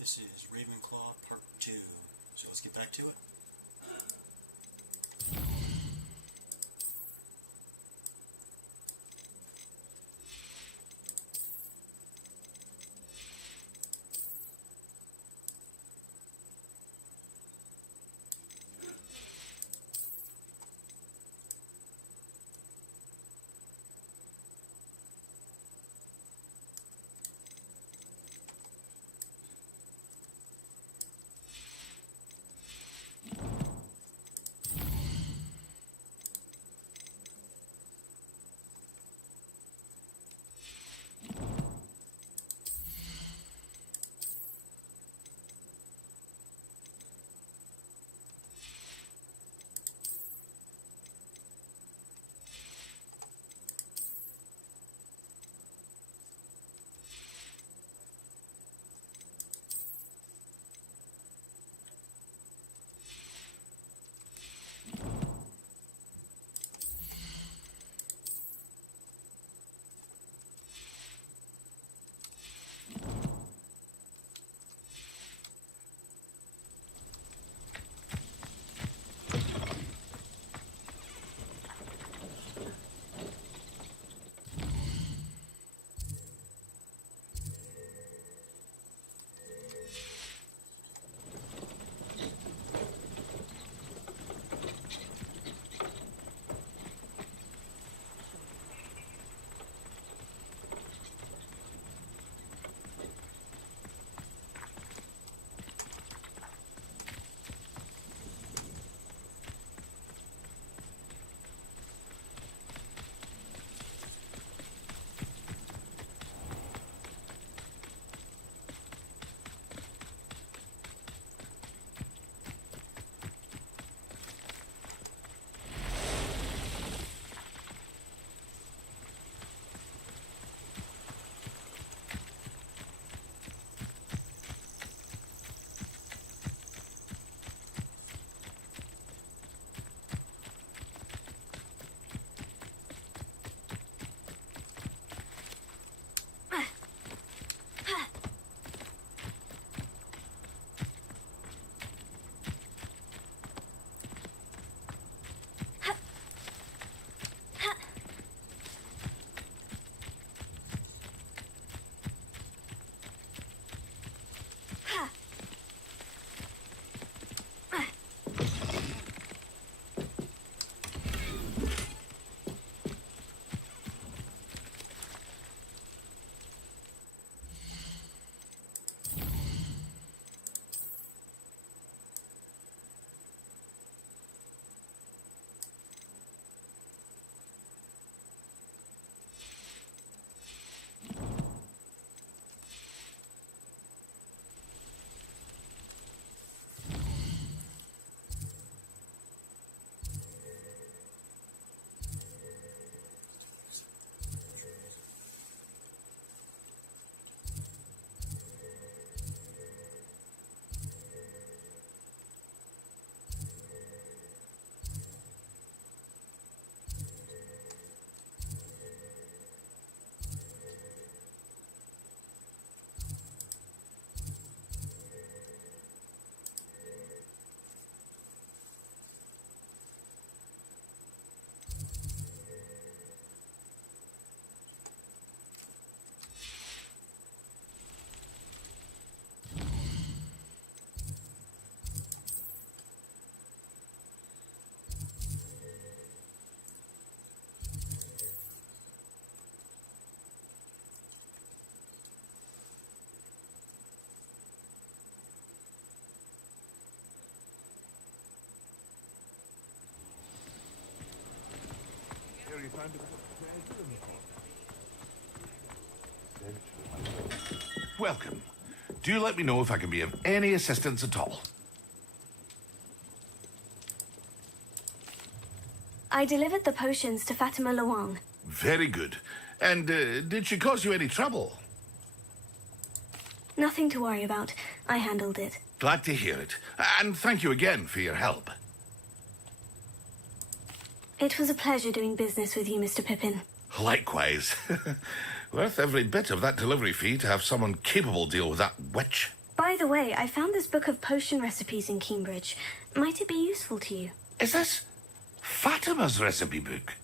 This is Ravenclaw Part 2, so let's get back to it. Welcome. Do let me know if I can be of any assistance at all. I delivered the potions to Fatima Luang. Very good. And did she cause you any trouble? Nothing to worry about. I handled it. Glad to hear it. And thank you again for your help. It was a pleasure doing business with you, Mr. Pippin. Likewise. Worth every bit of that delivery fee to have someone capable deal with that witch. By the way, I found this book of potion recipes in Cambridge. Might it be useful to you? Is this Fatima's recipe book?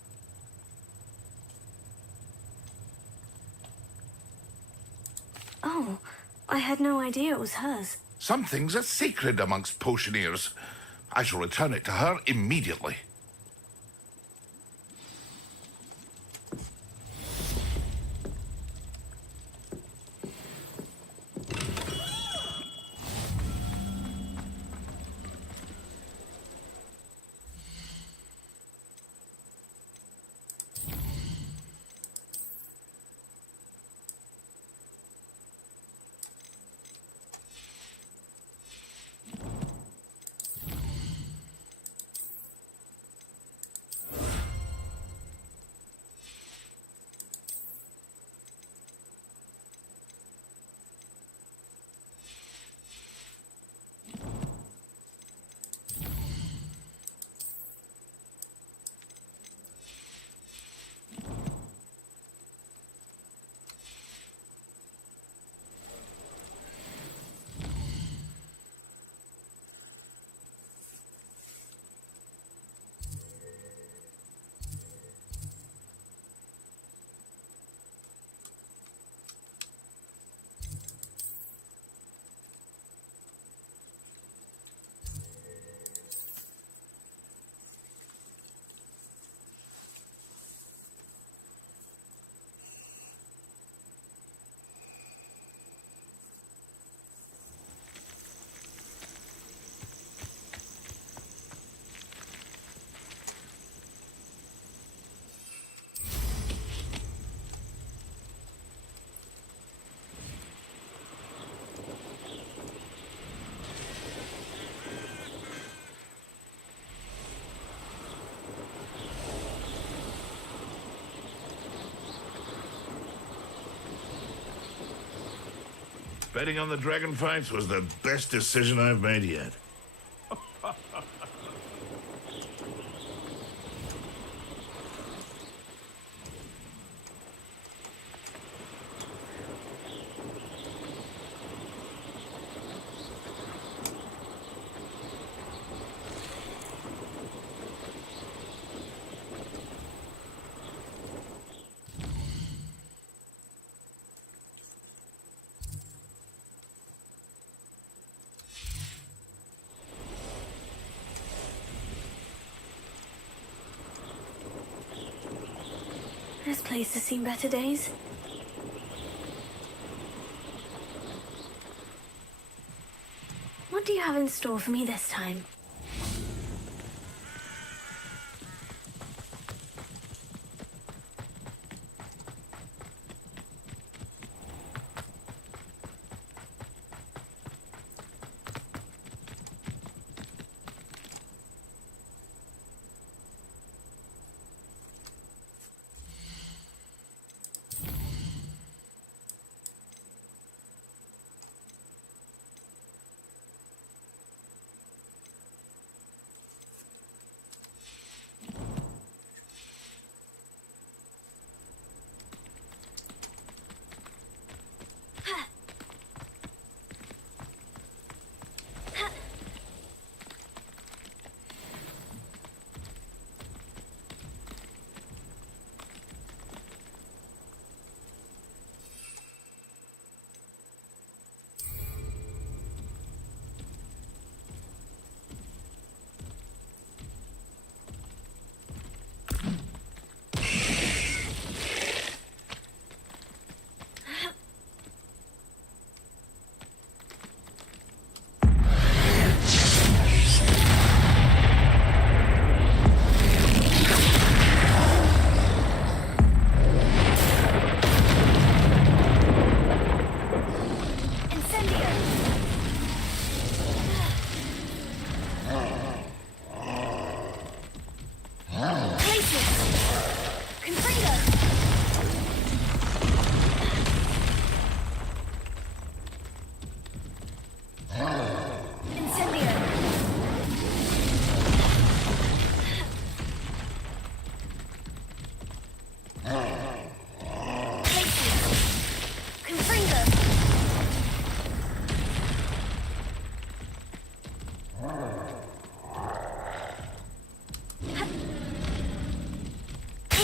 Oh, I had no idea it was hers. Some things are sacred amongst potioneers. I shall return it to her immediately. Betting on the dragon fights was the best decision I've made yet. This place has seen better days. What do you have in store for me this time?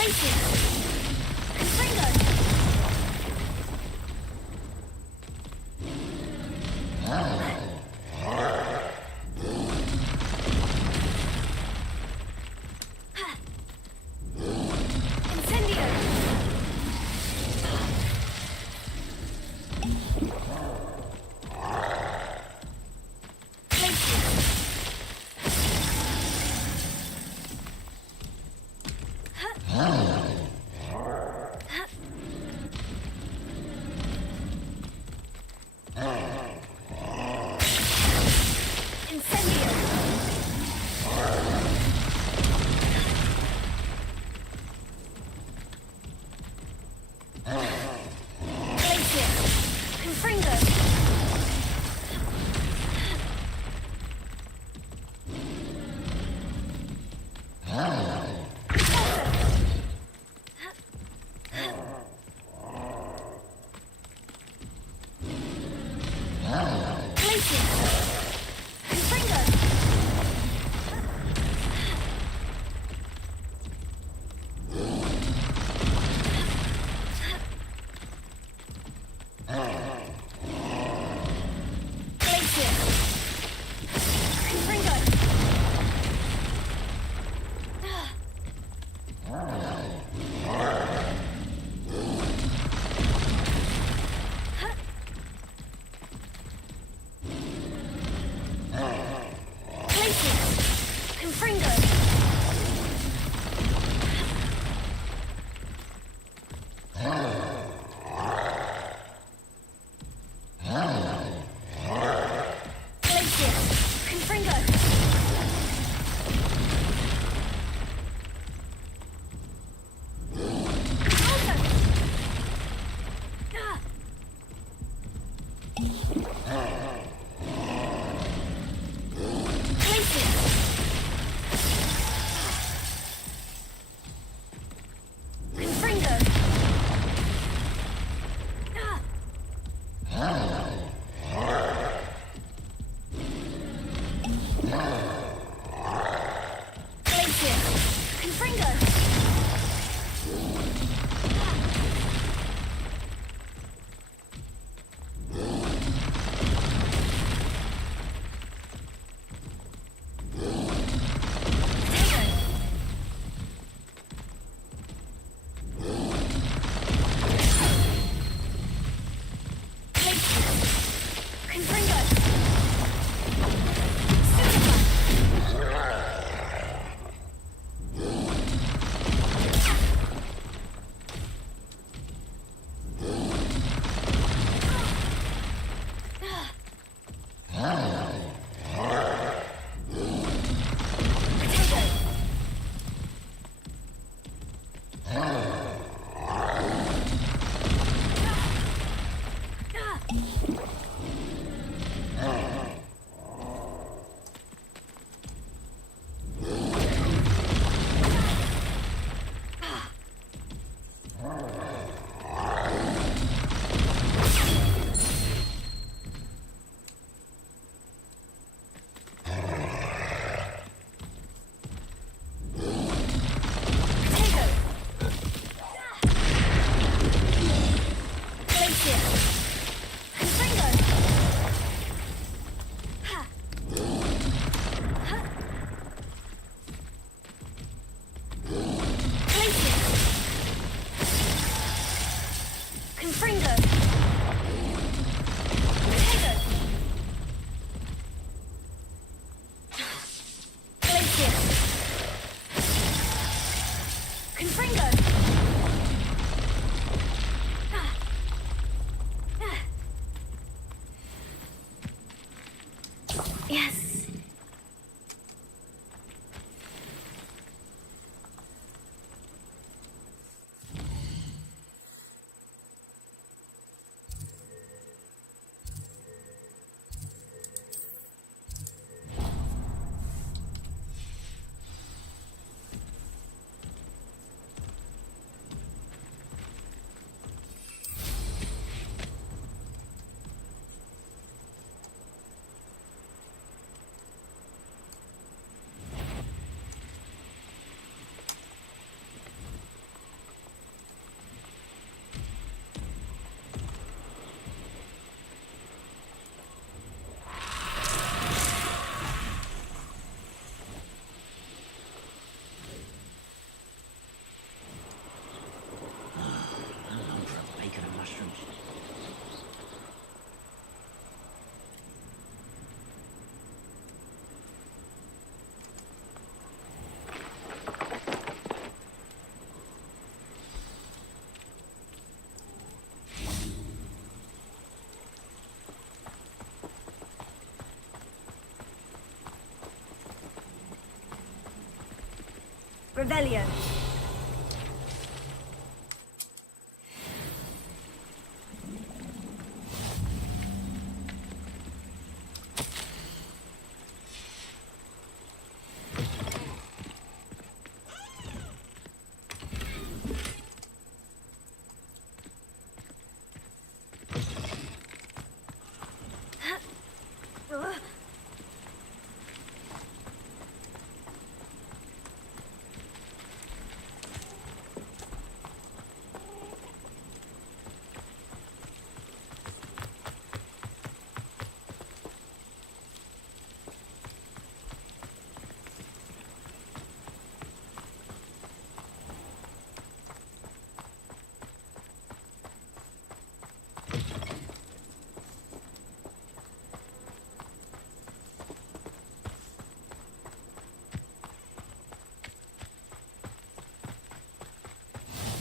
Yes. Revelio.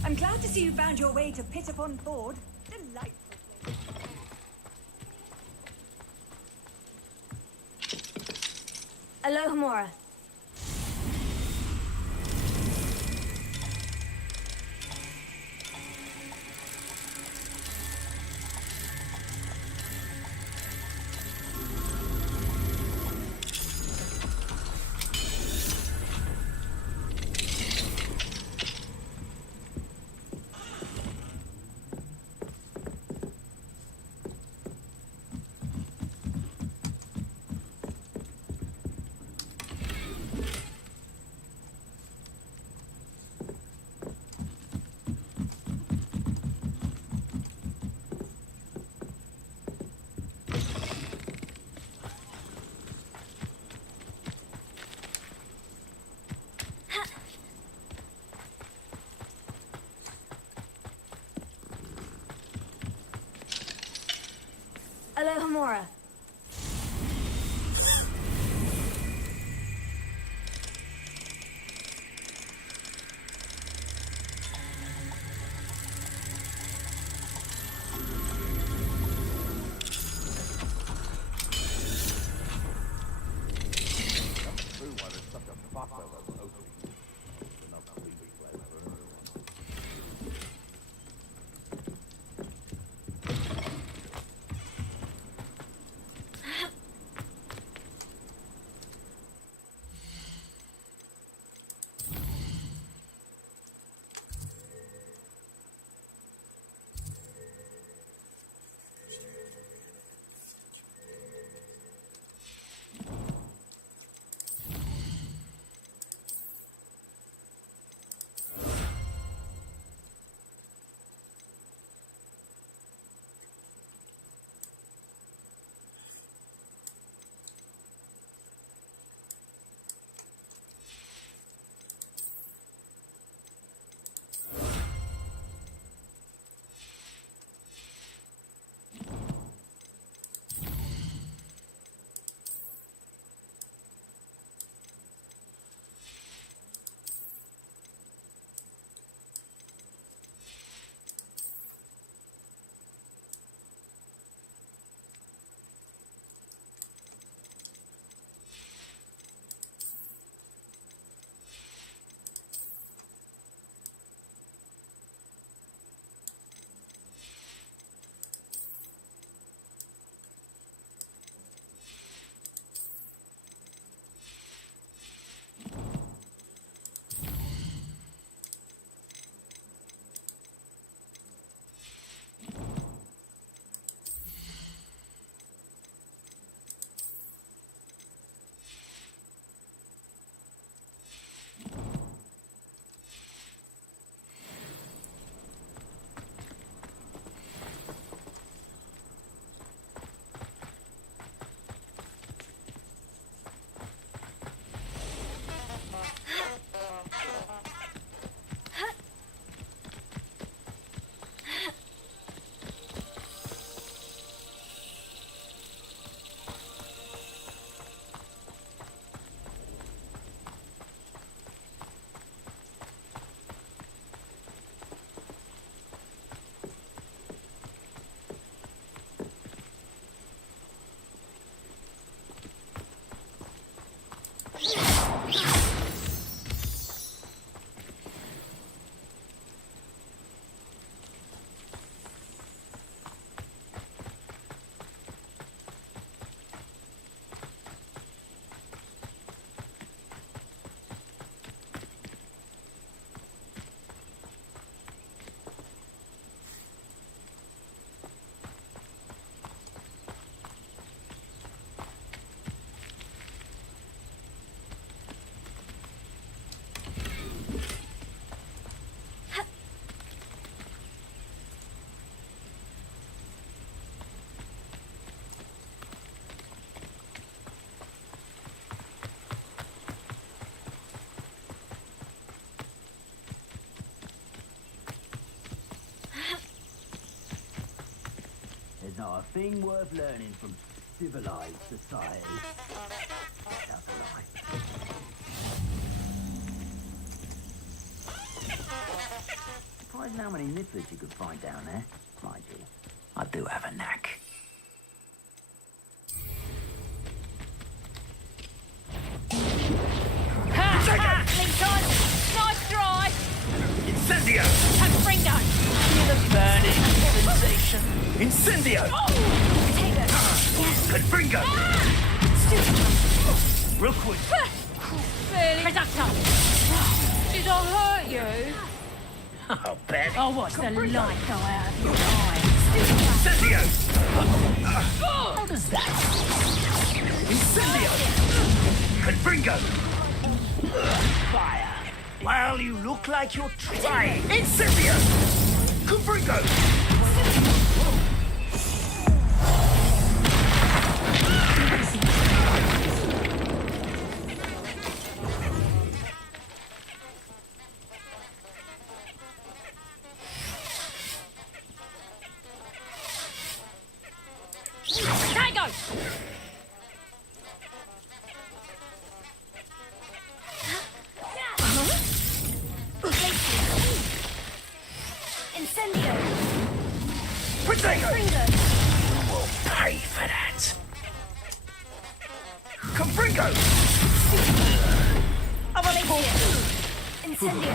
I'm glad to see you found your way to Pit Upon Ford. Delightful place. Alohomora. Alohomora. a thing worth learning from civilized society. That's a lie. Surprising how many nippers you could find down there. Mind you, I do have a knack. Nice try! Incendio! Confringo! Feel the burning sensation. Incendio! Potato. Yes. Confringo! Real quick. Really? Reducto! Did I hurt you? Oh, Ben. I'll watch the light go out of your eyes. Incendio! How does that? Incendio! Confringo! Fire. Well, you look like you're trying. Incendio! Confringo! Tango! Incendio. Potato! Confringo. We'll pay for that. Confringo! Incendio.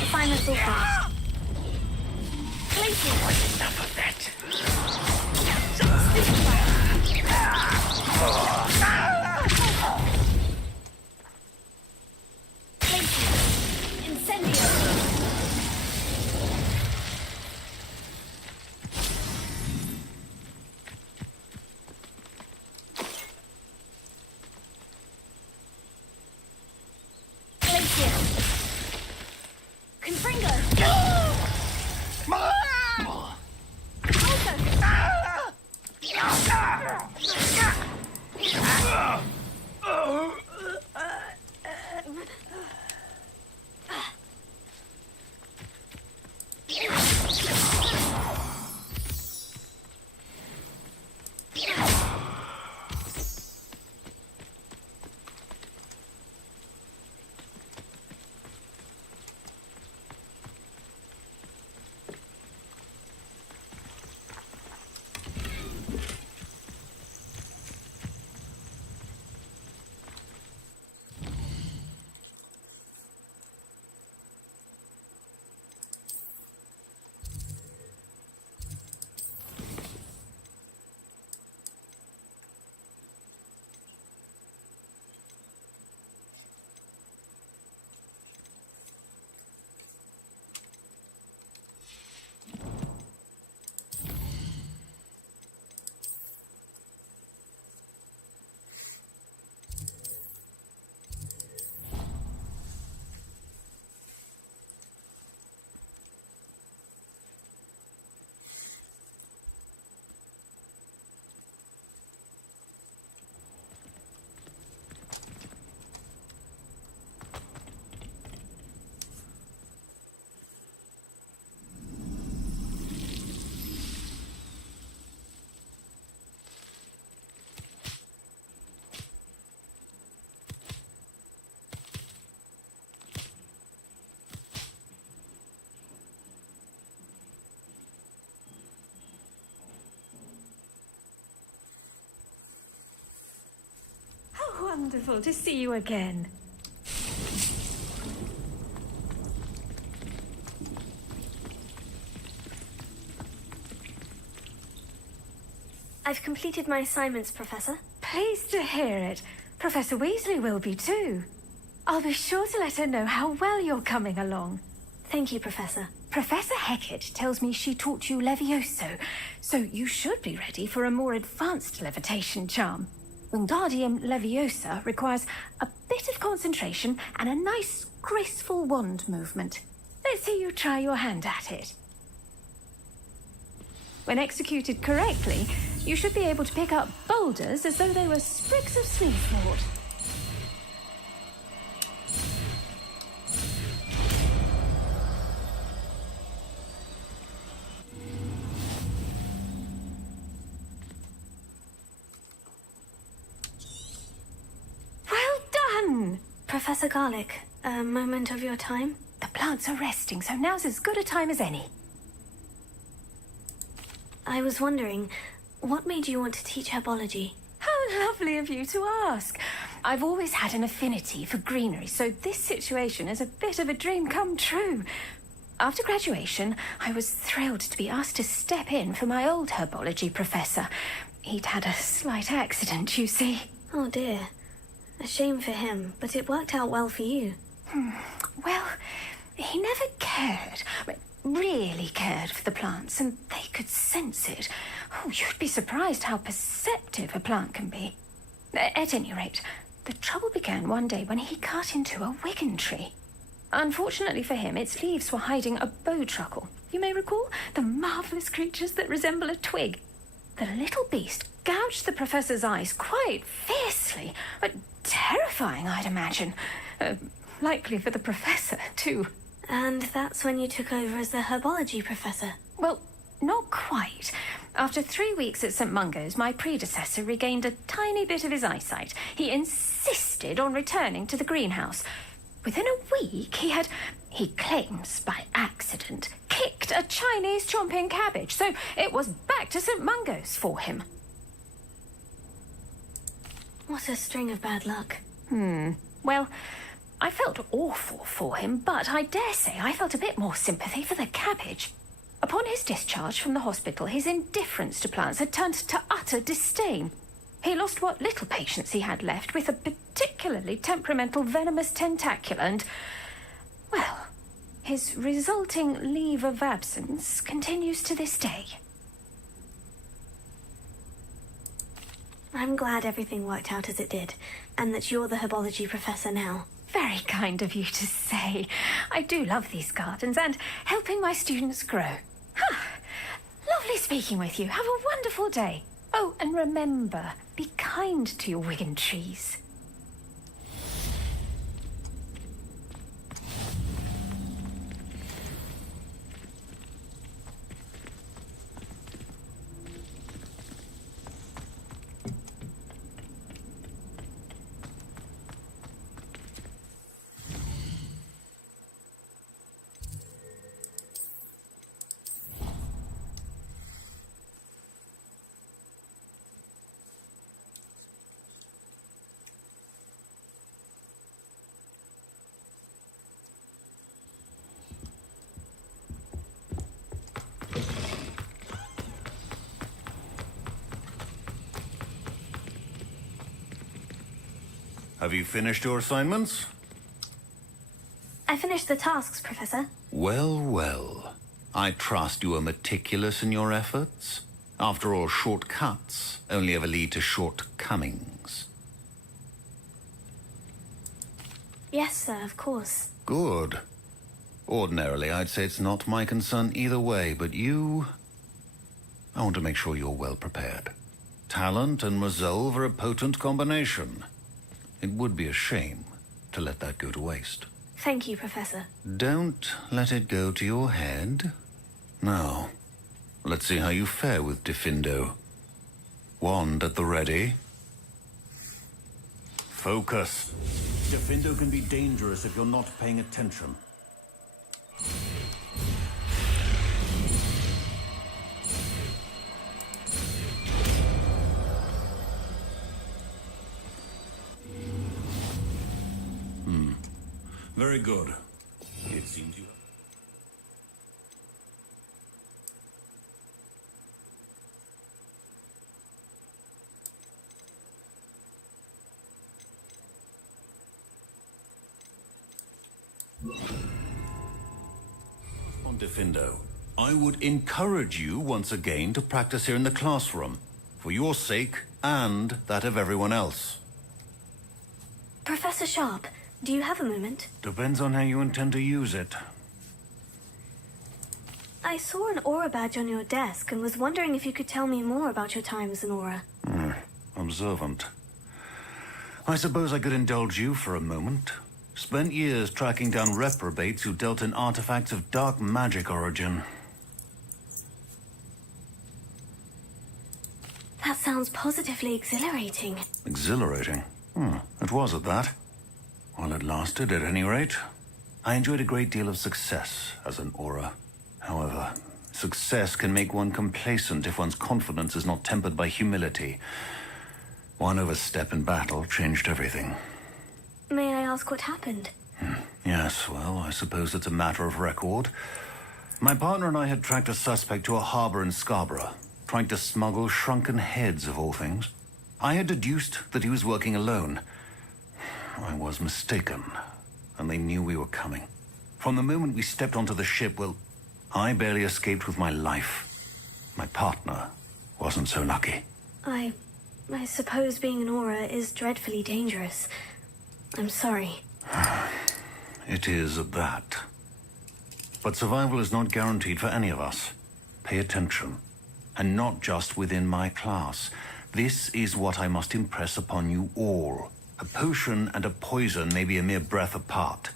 Refinements all fast. Places. Enough of that. Places. Incendio. Confringo! wonderful to see you again. I've completed my assignments, Professor. Pleased to hear it. Professor Weasley will be too. I'll be sure to let her know how well you're coming along. Thank you, Professor. Professor Hecat tells me she taught you Levioso, so you should be ready for a more advanced levitation charm. Wingardium Leviosa requires a bit of concentration and a nice, graceful wand movement. Let's see you try your hand at it. When executed correctly, you should be able to pick up boulders as though they were sprigs of sneezewort. Well done! Professor Garlick, a moment of your time? The plants are resting, so now's as good a time as any. I was wondering, what made you want to teach herbology? How lovely of you to ask. I've always had an affinity for greenery, so this situation is a bit of a dream come true. After graduation, I was thrilled to be asked to step in for my old herbology professor. He'd had a slight accident, you see. Oh dear. A shame for him, but it worked out well for you. Well, he never cared. Really cared for the plants, and they could sense it. Oh, you'd be surprised how perceptive a plant can be. At any rate, the trouble began one day when he cut into a wigan tree. Unfortunately for him, its leaves were hiding a bowtruckle. You may recall the marvellous creatures that resemble a twig. The little beast gouged the professor's eyes quite fiercely, but terrifying, I'd imagine. Likely for the professor, too. And that's when you took over as the herbology professor? Well, not quite. After 3 weeks at St. Mungo's, my predecessor regained a tiny bit of his eyesight. He insisted on returning to the greenhouse. Within a week, he claims by accident, kicked a Chinese chomping cabbage, so it was back to St. Mungo's for him. What a string of bad luck. Well, I felt awful for him, but I dare say I felt a bit more sympathy for the cabbage. Upon his discharge from the hospital, his indifference to plants had turned to utter disdain. He lost what little patience he had left with a particularly temperamental venomous tentacula and, well, his resulting leave of absence continues to this day. I'm glad everything worked out as it did, and that you're the herbology professor now. Very kind of you to say. I do love these gardens and helping my students grow. Lovely speaking with you. Have a wonderful day. Oh, and remember, be kind to your wigan trees. Have you finished your assignments? I finished the tasks, Professor. Well, well. I trust you are meticulous in your efforts. After all, shortcuts only ever lead to shortcomings. Yes, sir, of course. Good. Ordinarily, I'd say it's not my concern either way, but you... I want to make sure you're well prepared. Talent and resolve are a potent combination. It would be a shame to let that go to waste. Thank you, Professor. Don't let it go to your head. Now, let's see how you fare with Diffindo. Wand at the ready. Focus. Diffindo can be dangerous if you're not paying attention. Very good. It seems you... Defindo, I would encourage you once again to practice here in the classroom, for your sake and that of everyone else. Professor Sharp, do you have a moment? Depends on how you intend to use it. I saw an aura badge on your desk and was wondering if you could tell me more about your time as an aura. Observant. I suppose I could indulge you for a moment. Spent years tracking down reprobates who dealt in artifacts of dark magic origin. That sounds positively exhilarating. Exhilarating? It was at that. While it lasted, at any rate. I enjoyed a great deal of success as an aura. However, success can make one complacent if one's confidence is not tempered by humility. One overstep in battle changed everything. May I ask what happened? Yes, well, I suppose it's a matter of record. My partner and I had tracked a suspect to a harbor in Scarborough, trying to smuggle shrunken heads of all things. I had deduced that he was working alone. I was mistaken, and they knew we were coming. From the moment we stepped onto the ship, well, I barely escaped with my life. My partner wasn't so lucky. I suppose being an aura is dreadfully dangerous. I'm sorry. It is at that. But survival is not guaranteed for any of us. Pay attention. And not just within my class. This is what I must impress upon you all. A potion and a poison may be a mere breath apart,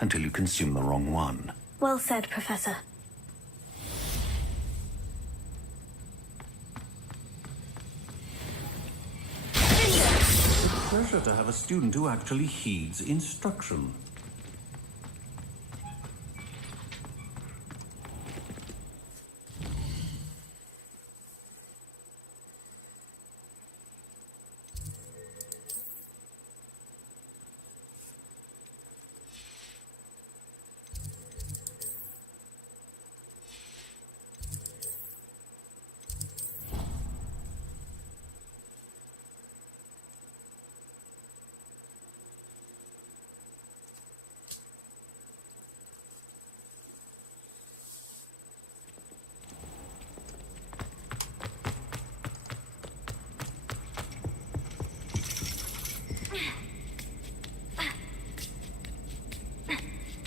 until you consume the wrong one. Well said, Professor. Pleasure to have a student who actually heeds instruction.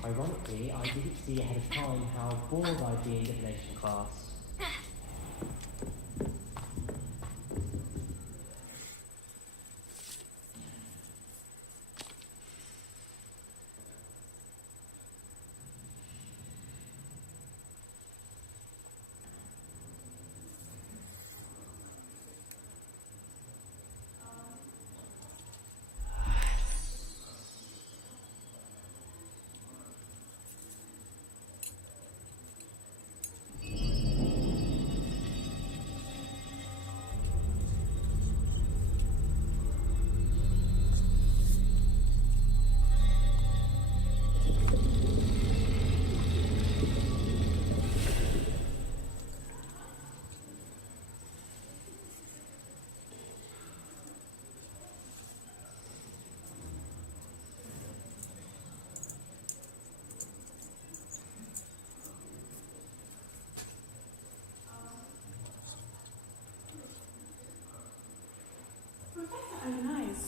Ironically, I didn't see ahead of time how bored I'd be in divination class.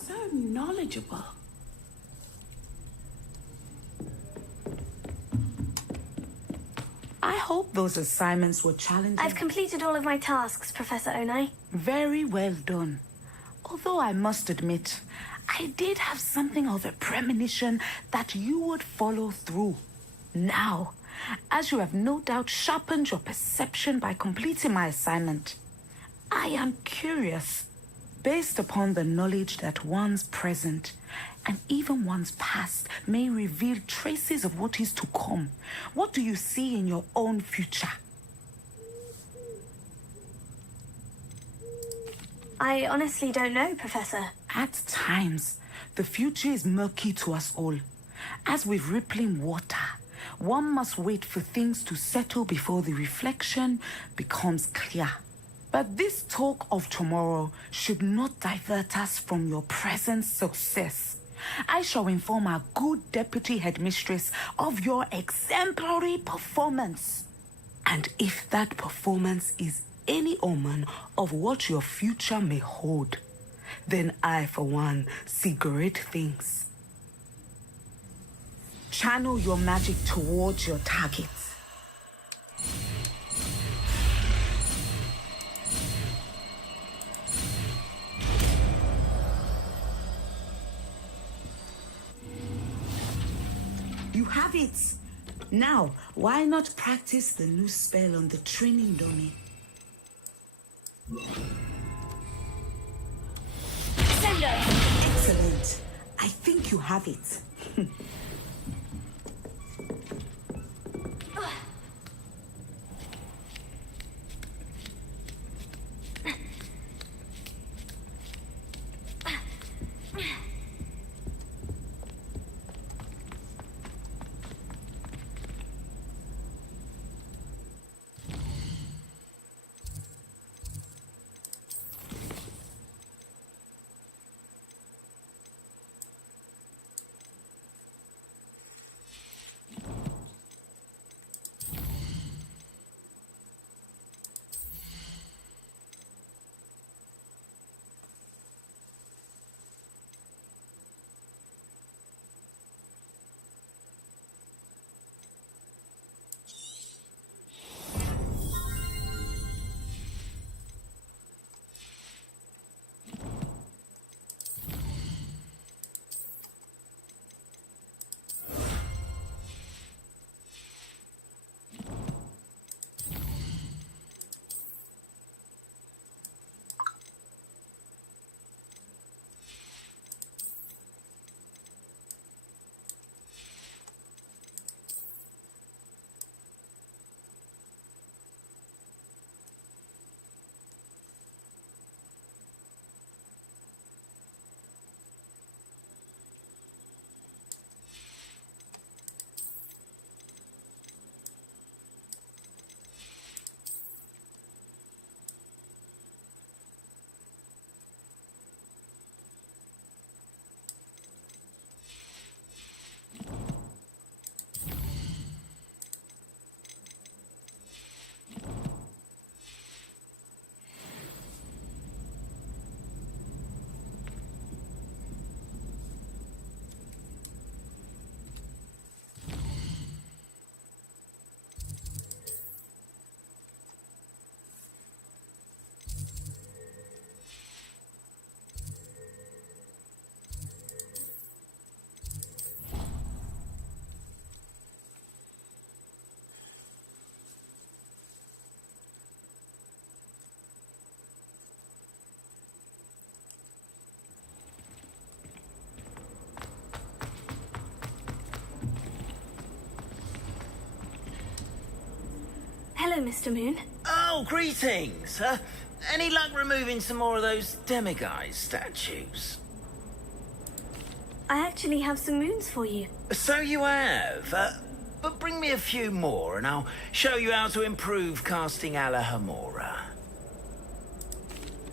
So knowledgeable. I hope those assignments were challenging. I've completed all of my tasks, Professor Onai. Very well done. Although I must admit, I did have something of a premonition that you would follow through. Now, as you have no doubt sharpened your perception by completing my assignment, I am curious. Based upon the knowledge that one's present and even one's past may reveal traces of what is to come, what do you see in your own future? I honestly don't know, Professor. At times, the future is murky to us all. As with rippling water, one must wait for things to settle before the reflection becomes clear. But this talk of tomorrow should not divert us from your present success. I shall inform our good deputy headmistress of your exemplary performance. And if that performance is any omen of what your future may hold, then I, for one, see great things. Channel your magic towards your target. You have it. Now, why not practice the new spell on the training dummy? Excellent. I think you have it. Hello, Mr. Moon. Oh, greetings. Any luck removing some more of those demiguise statues? I actually have some moons for you. So you have. But bring me a few more and I'll show you how to improve casting Alahamora.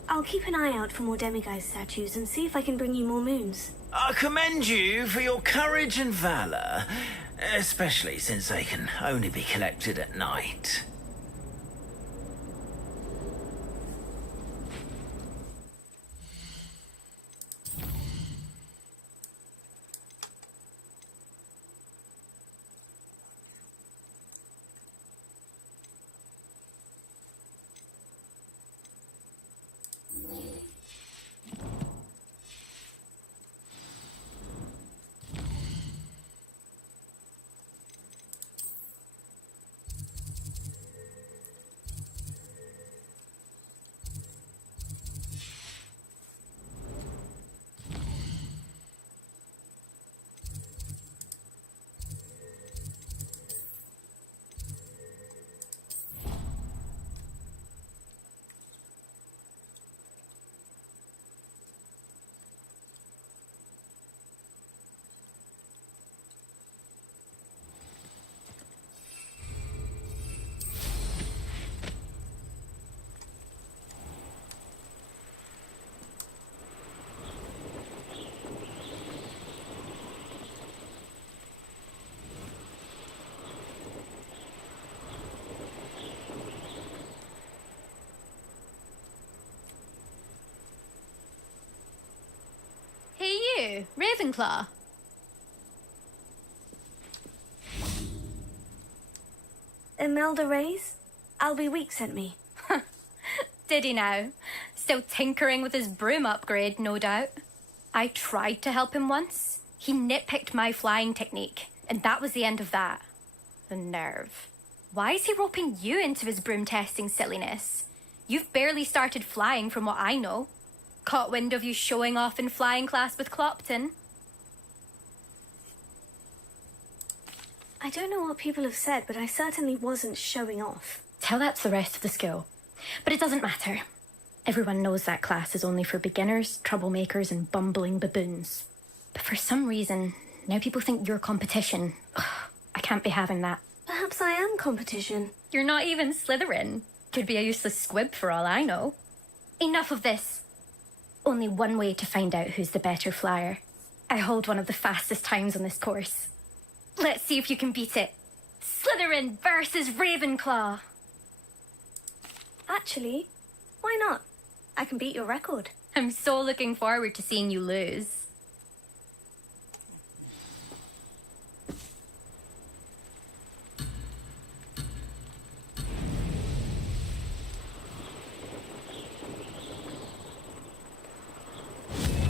I'll keep an eye out for more demiguise statues and see if I can bring you more moons. I commend you for your courage and valor, especially since they can only be collected at night. you? Ravenclaw? Imelda Reyes? Albie Week sent me. Did he now? Still tinkering with his broom upgrade, no doubt. I tried to help him once. He nitpicked my flying technique, and that was the end of that. The nerve. Why is he roping you into his broom testing silliness? You've barely started flying from what I know. Caught wind of you showing off in flying class with Clopton. I don't know what people have said, but I certainly wasn't showing off. Tell that to the rest of the school. But it doesn't matter. Everyone knows that class is only for beginners, troublemakers, and bumbling baboons. But for some reason, now people think you're competition. Ugh, I can't be having that. Perhaps I am competition. You're not even Slytherin. Could be a useless squib for all I know. Enough of this. Only one way to find out who's the better flyer. I hold one of the fastest times on this course. Let's see if you can beat it. Slytherin versus Ravenclaw. Actually, why not? I can beat your record. I'm so looking forward to seeing you lose.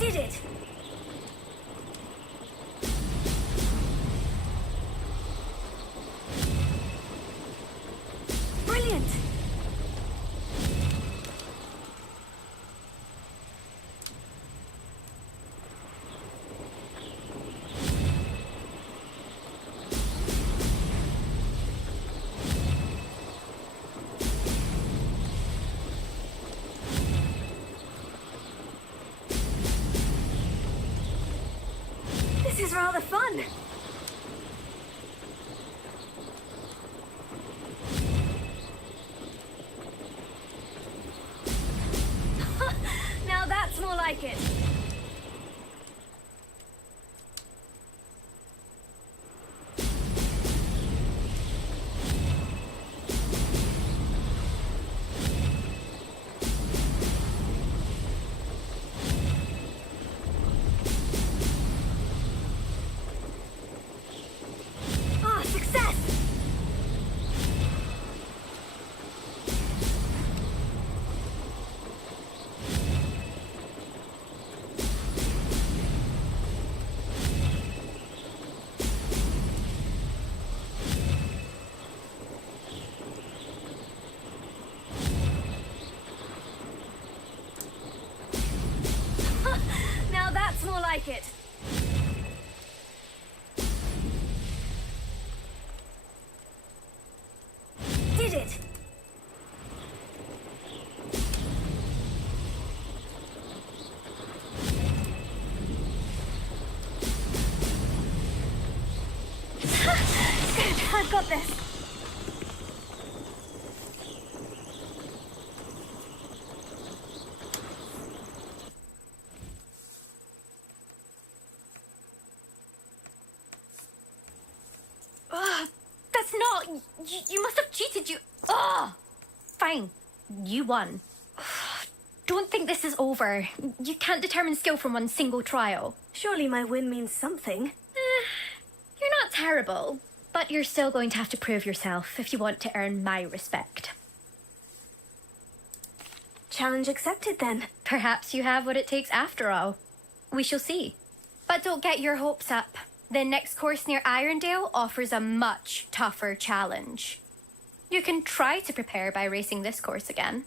Did it! Brilliant! This is rather fun. Now that's more like it. Ah, success! Now that's more like it. Did it! Good, I've got this. Ugh, that's not... You must have cheated, you... Ugh! Fine. You won. Ugh, don't think this is over. You can't determine skill from one single trial. Surely my win means something. You're not terrible, but you're still going to have to prove yourself if you want to earn my respect. Challenge accepted then. Perhaps you have what it takes after all. We shall see. But don't get your hopes up. The next course near Irondale offers a much tougher challenge. You can try to prepare by racing this course again.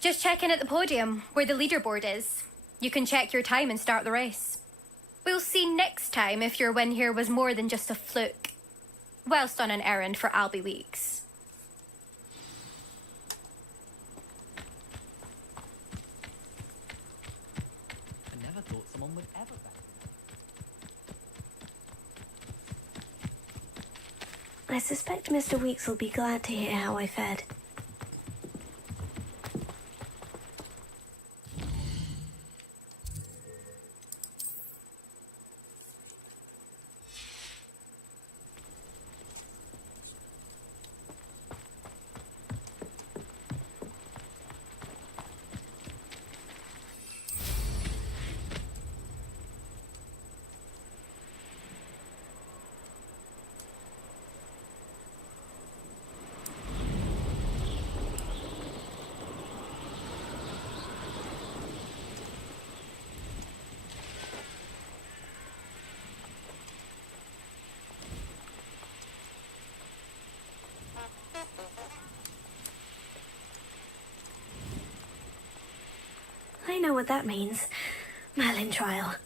Just check in at the podium, where the leaderboard is. You can check your time and start the race. We'll see next time if your win here was more than just a fluke. Whilst on an errand for Albie Weeks. I never thought someone would ever back. I suspect Mr. Weeks will be glad to hear how I fared. know what that means. Merlin trial.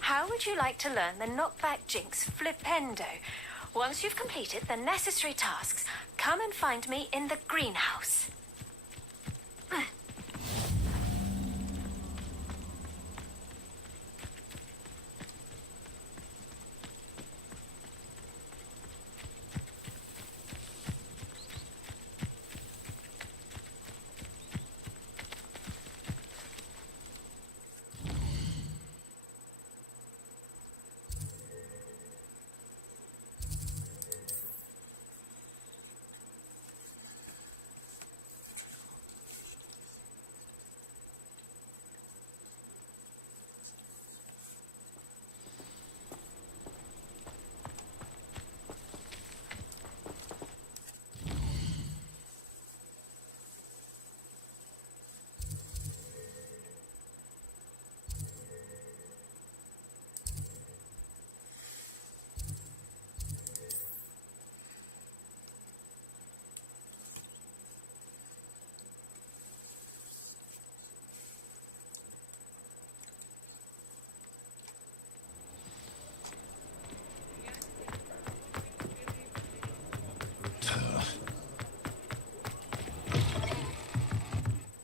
How would you like to learn the knockback jinx flipendo? Once you've completed the necessary tasks, come and find me in the greenhouse.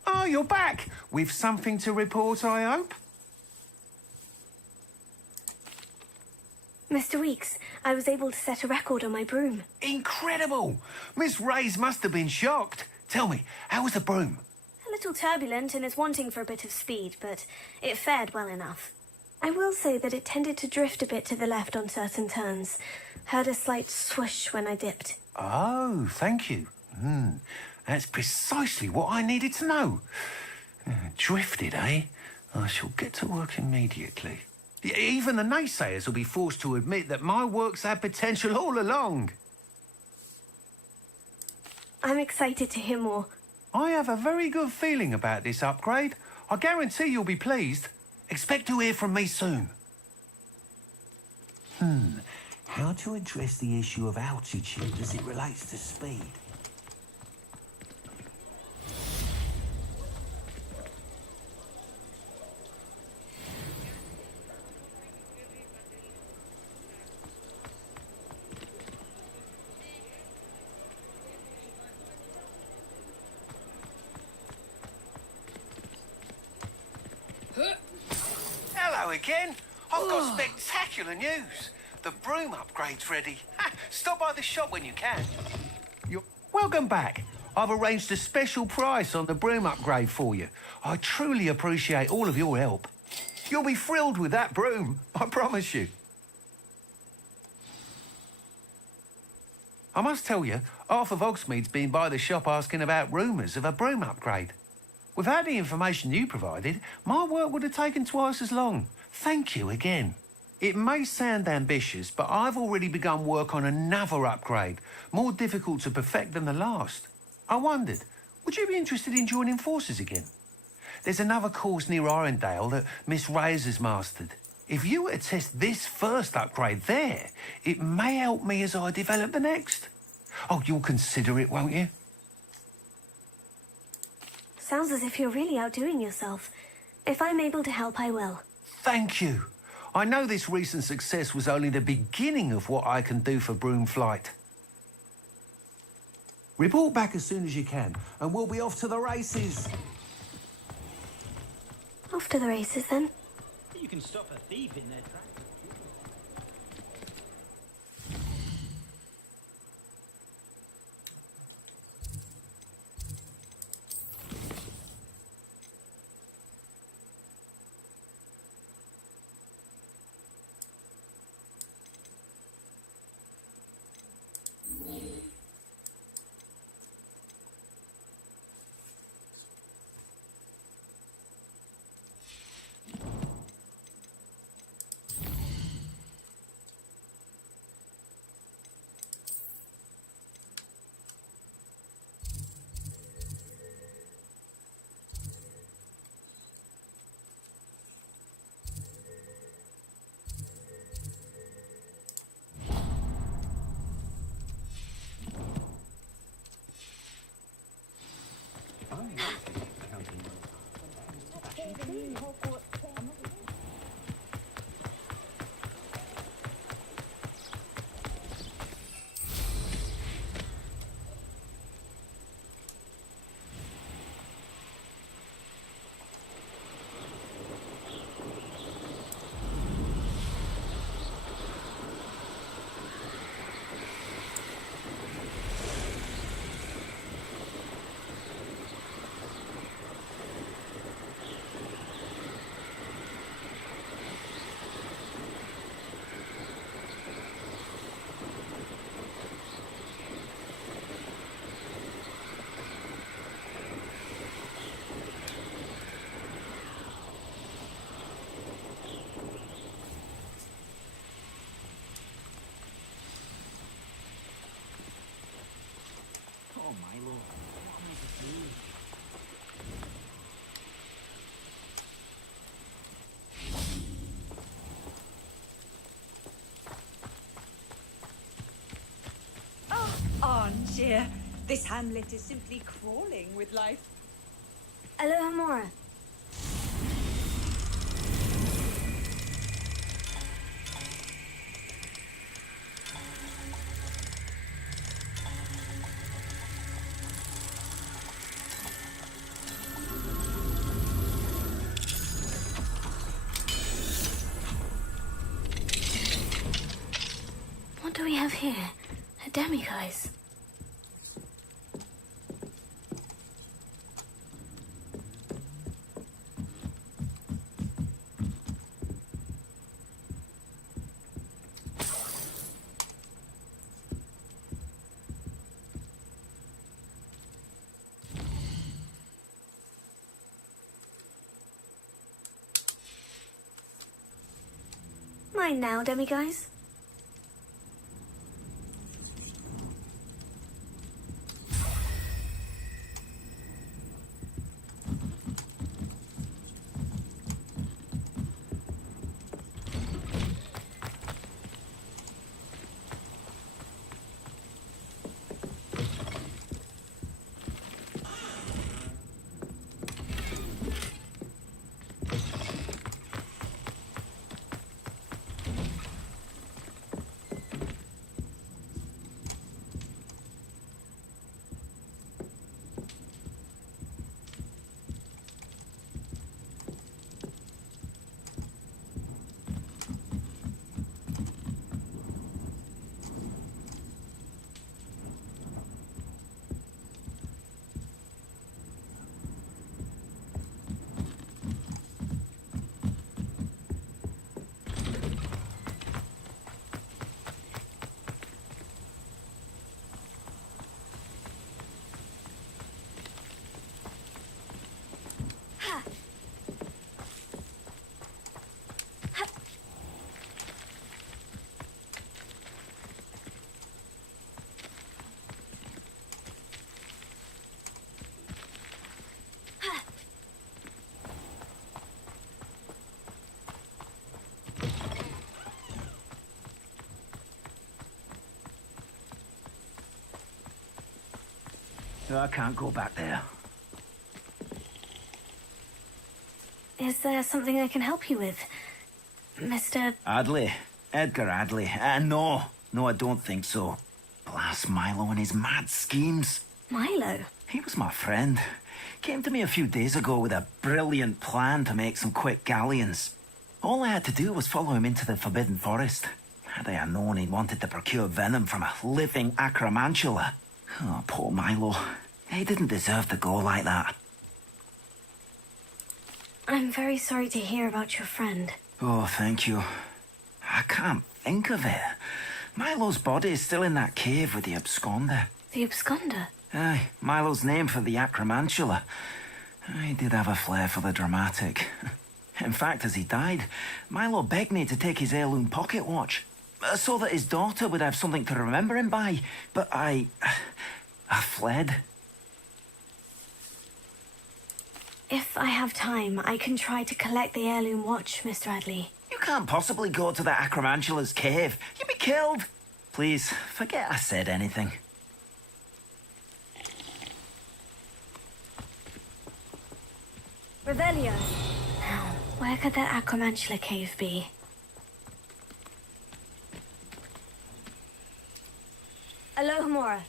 Oh, you're back. With something to report, I hope? Mr. Weeks, I was able to set a record on my broom. Incredible! Miss Reyes must have been shocked. Tell me, how was the broom? A little turbulent and is wanting for a bit of speed, but it fared well enough. I will say that it tended to drift a bit to the left on certain turns. Heard a slight swoosh when I dipped. Oh, thank you. That's precisely what I needed to know. Drifted, eh? I shall get to work immediately. Even the naysayers will be forced to admit that my work's had potential all along. I'm excited to hear more. I have a very good feeling about this upgrade. I guarantee you'll be pleased. Expect to hear from me soon. How to address the issue of altitude as it relates to speed? Hello again. I've got spectacular news. The broom upgrade's ready. Stop by the shop when you can. Welcome back. I've arranged a special price on the broom upgrade for you. I truly appreciate all of your help. You'll be thrilled with that broom, I promise you. I must tell you, half of Hogsmeade's been by the shop asking about rumours of a broom upgrade. Without the information you provided, my work would have taken twice as long. Thank you again. It may sound ambitious, but I've already begun work on another upgrade, more difficult to perfect than the last. I wondered, would you be interested in joining forces again? There's another course near Irondale that Miss Reyes has mastered. If you were to test this first upgrade there, it may help me as I develop the next. Oh, you'll consider it, won't you? Sounds as if you're really outdoing yourself. If I'm able to help, I will. Thank you. I know this recent success was only the beginning of what I can do for Broomflight. Report back as soon as you can, and we'll be off to the races. Off to the races, then. You can stop a thief in their tracks. Angier, this hamlet is simply crawling with life. Aloha Mora. What do we have here? A demiguise. Mine now, demiguise. No, I can't go back there. Is there something I can help you with, Mr. Adley. Edgar Adley. No, I don't think so. Blast Milo and his mad schemes. Milo? He was my friend. Came to me a few days ago with a brilliant plan to make some quick galleons. All I had to do was follow him into the Forbidden Forest. Had I known he'd wanted to procure venom from a living acromantula. Oh, poor Milo. He didn't deserve to go like that. I'm very sorry to hear about your friend. Oh, thank you. I can't think of it. Milo's body is still in that cave with the absconder. The absconder? Aye, Milo's name for the acromantula. He did have a flair for the dramatic. In fact, as he died, Milo begged me to take his heirloom pocket watch, so that his daughter would have something to remember him by. But I fled. If I have time, I can try to collect the heirloom watch, Mr. Adley. You can't possibly go to the acromantula's cave. You'd be killed. Please, forget I said anything. Revelio. Now, where could that acromantula cave be? Alohomora.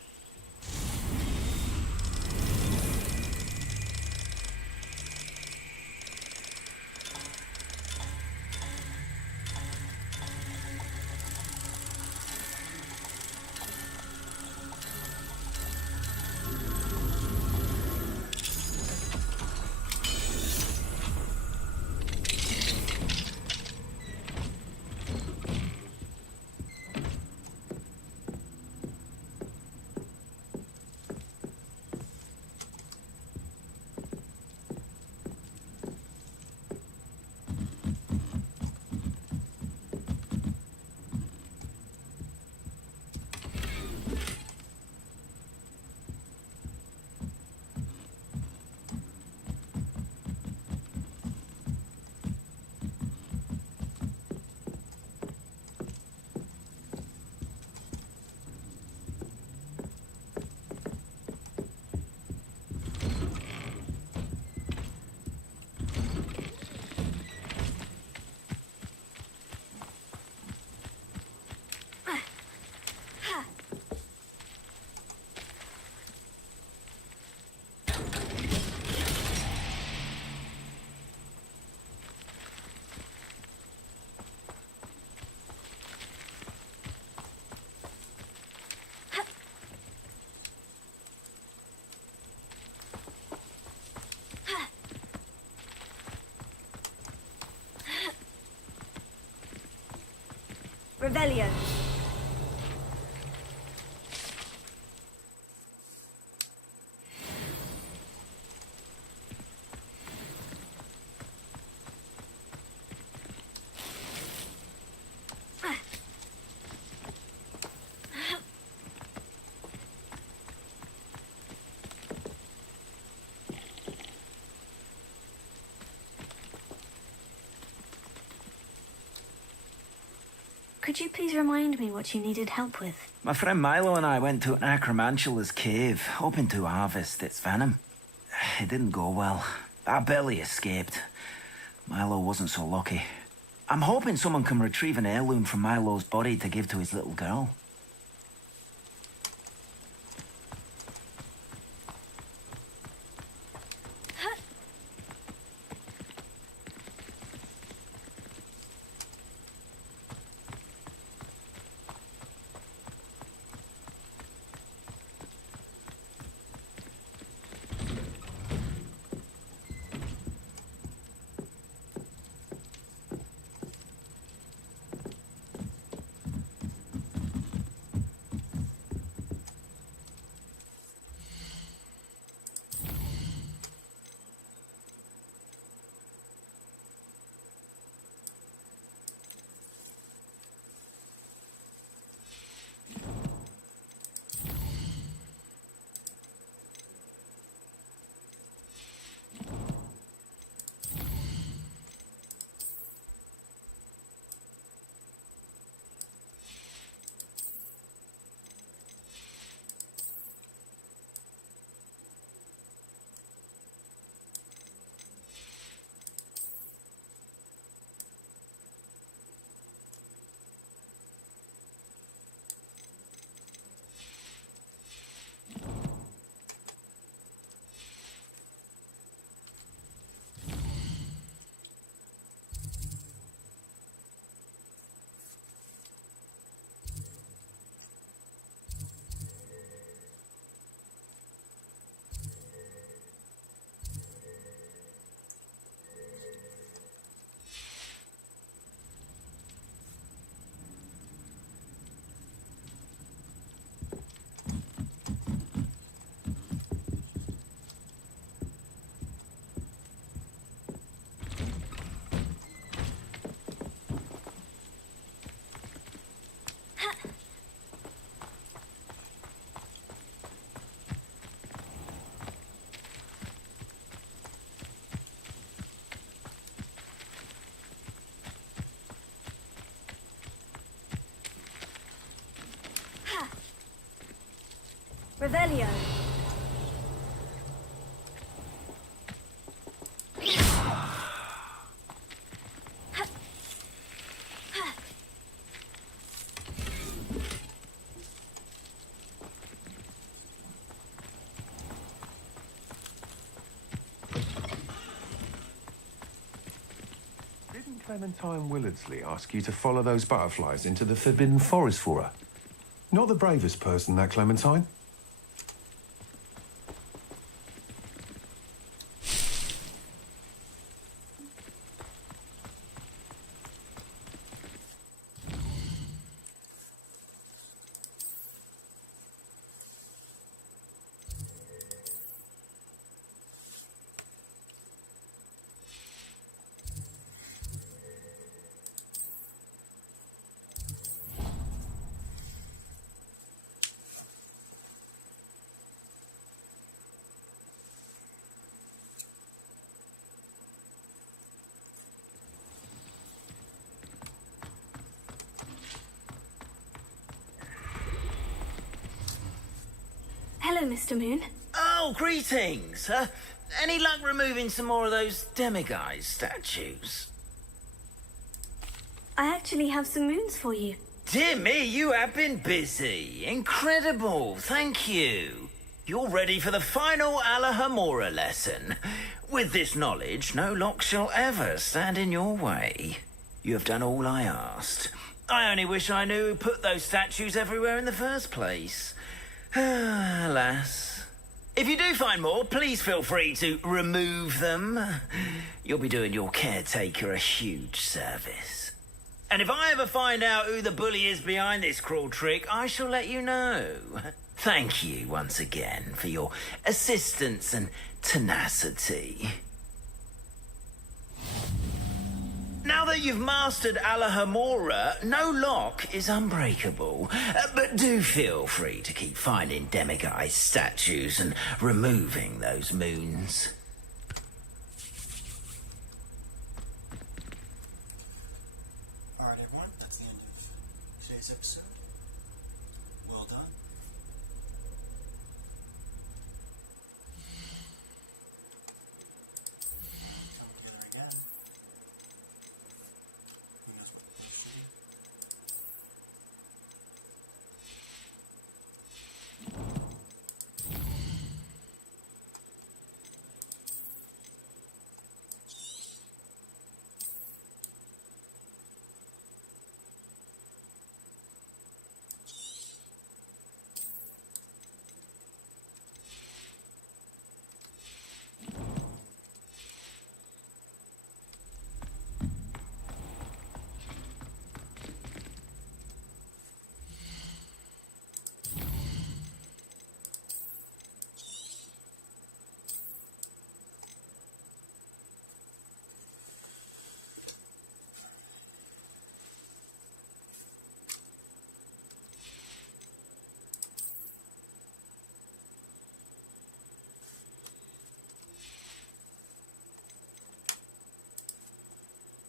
Revelio. Could you please remind me what you needed help with? My friend Milo and I went to an acromantula's cave, hoping to harvest its venom. It didn't go well. I barely escaped. Milo wasn't so lucky. I'm hoping someone can retrieve an heirloom from Milo's body to give to his little girl. Revelio. Didn't Clementine Willardsley ask you to follow those butterflies into the Forbidden Forest for her? Not the bravest person, that Clementine. Hello, Mr. Moon. Oh, greetings. Any luck removing some more of those demiguise statues? I actually have some moons for you. Dear me, you have been busy. Incredible, thank you. You're ready for the final Alahamora lesson. With this knowledge, no lock shall ever stand in your way. You have done all I asked. I only wish I knew who put those statues everywhere in the first place. Alas. If you do find more, please feel free to remove them. You'll be doing your caretaker a huge service. And if I ever find out who the bully is behind this cruel trick, I shall let you know. Thank you once again for your assistance and tenacity. Now that you've mastered Alahamora, no lock is unbreakable. But do feel free to keep finding demiguise statues and removing those moons. Alright everyone, that's the end of today's episode.